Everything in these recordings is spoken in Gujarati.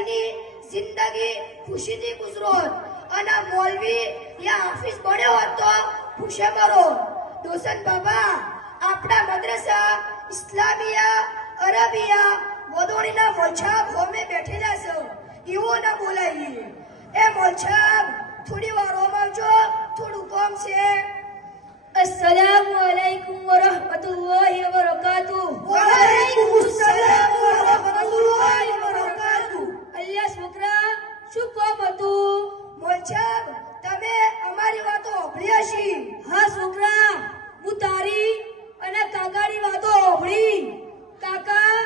એની જિંદગી ખુશીથી ગુજરો અને મૌલવી યા હાફિઝ બન્યો હોત તો ખુશે મરો. દોસ્ત બાબા આપણા મદ્રસા ઇસ્લામિયા અરબિયા વદોણીના મોલછાપ હોમે બેઠેલા છે એવું ના બોલાઈએ. એ મોલછાપ થોડી વાર આવજો, થોડું કામ છે. अस्सलामु अलैकुम व रहमतुल्लाहि व बरकातुह. વાલેકુમ સલામ વ રહમતુલ્લાહિ વ બરકાતુહ. અલ્યા છોકરા શું કામ હતું? મોલછાપ તમે અમારી વાતો સાંભળી હશે. હા છોકરા, હું તારી અને કાકાની વાતો સાંભળી. કાકા,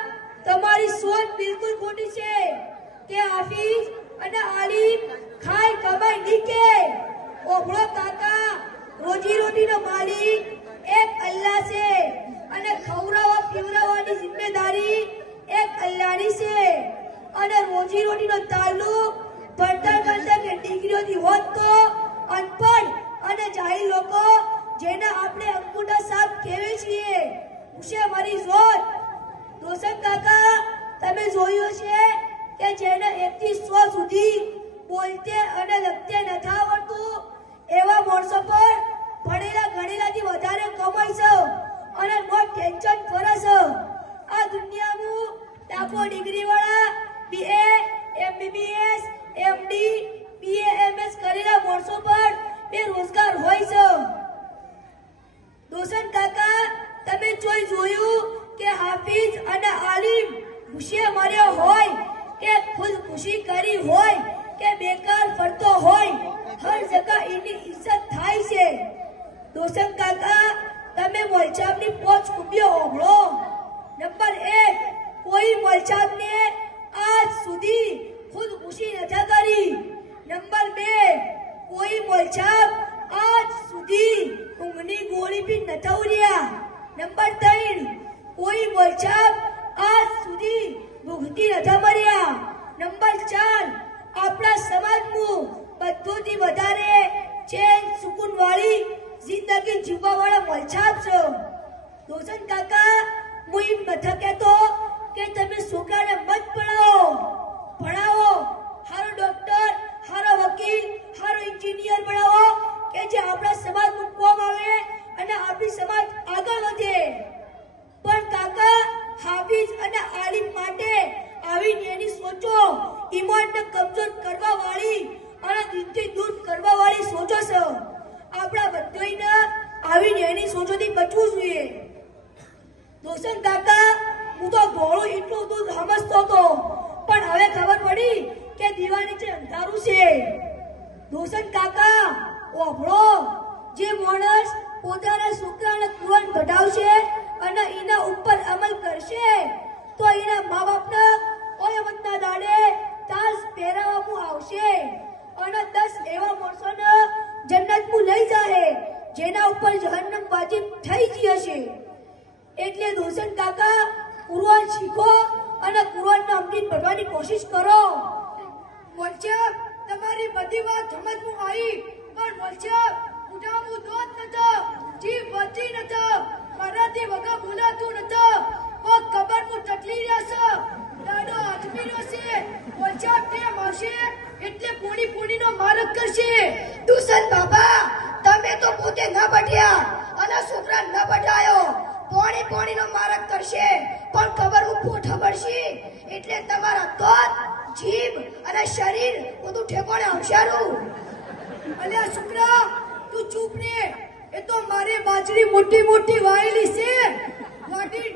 તમારી સોચ બિલકુલ ખોટી છે કે હાફિઝ અને આલિમ ખાઈ કમાઈ નીકે. ઓભળો કાકા, રોજી રોટીનો માલિક એક અલ્લાહ છે અને ખવડાવવા પીવડાવવાની જિમ્મેદારી એક અલ્લાહની છે. અને રોજી રોટીનો તાલ્લુક ભણતર કરતા કે ડિગ્રીઓથી હોત તો અનપઢ અને જાહિલ લોકો જેને આપણે અંગૂઠા સાપ કહેવીએ છીએ ઉસે મારી જોત. દોસ્ત કાકા, તમે જોયું છે કે જેને 1 થી 100 સુધી બોલતે અને લખતે નથી આવડતું એવા માણસો પર ભણેલા ગણેલાથી વધારે કમાય છે અને નો ટેન્શન ફરે છે. આ દુનિયામાં લાખો ડિગ્રી વાળા BA, MBBS, MD, BAMS કરેલા માણસો પર બેરોજગાર હોય છે. દોસ્ત કાકા, તમે જોયું કે હાફિઝ અને આલિમ ખુશી માર્યો હોય કે ખુદકુશી કરી હોય કે બેકાર ફરતો હોય, હર જગ્યા એની ઇજ્જત થાય છે. દોસ્ત કાકા, તમે મોલછાપની 5 ખૂબીઓ ઓળખો. નંબર 1, કોઈ મોલછાપને આજ સુધી ખુદકુશી નથી કરી. નંબર 2, કોઈ મોલછાપ આજ સુધી ઊંઘની ગોળી બી નથી ઉડ્યા. નંબર 3, કોઈ મોલછાપ આજ સુધી ભૂખથી નથી મર્યા. નંબર 4, આપણા સમાજનું બધોથી વધારે ચેન સુકૂન વાળી જિંદગી જીવવા વાળા મોલછાપ છે. દોસ્ત કાકા, હું એમ નથી કહેતો કે તમે છોકરાને મત ભણાવો. હારો ડોક્ટર, હારો વકીલ, હારો એન્જિનિયર બનાવો કે જે આપણા સમાજનું કામ આવે અને આપણી સમાજ આગળ વધે. પણ કાકા, હાફિઝ અને આલિમ માટે આવી નેની સોચો ઈમાનને કમજોર કરવા વાળી અને દિલથી દૂર કરવા વાળી સોચો છે. આપણા બધાને આવી નેની સોચોથી બચવું જોઈએ. દોસ્ત કાકા, હું તો ઘોડું એટલું દૂર સમજતો હતો પણ હવે ખબર પડી કે દીવા નીચે અંધારું છે. દોસ્ત કાકા, ઓભળો, જે માણસ પોતાના છોકરાને કુરાન કઢાવશે અને એના ઉપર અમલ કરશે તો એના મા બાપને ઓયમતના દાડે તાજ પહેરાવવામાં આવશે અને 10 એવા માણસોને જન્નતમાં લઈ જાય જેના ઉપર જહન્નમ વાજિબ થઈ જશે. એટલે દોસ્ત કાકા, કુરાન શીખો અને કુરાનને અમલીન ભરવાની કોશિશ કરો. મોલછાપ તમારી બધી વાત સમજમાં આવી પણ મોલછાપ ઉડામું દોત નતો, જીવ બચી નતો, મારાથી વગર બોલાતું નતો. ઓ કબરનું ટટલી રહ્યા છે, દાડો આદમીનો છે. મોલછાપ તે મારશે એટલે પૂણીનો મારક કરશે. દુસન બાબા, તમે તો પોતે ન બઢ્યા અને છોકરા ન બઢાયો. પોણીનો મારક કરશે પણ કબરનું પોઠ પડશે એટલે તમારા તોત, જીભ અને શરીર બધું ઠેકાણે આવશારું. અલ્યા છોકરા, તું ચૂપ ને. એ તો મારી બાજરી મોટી મોટી વાયેલી છે, વાટી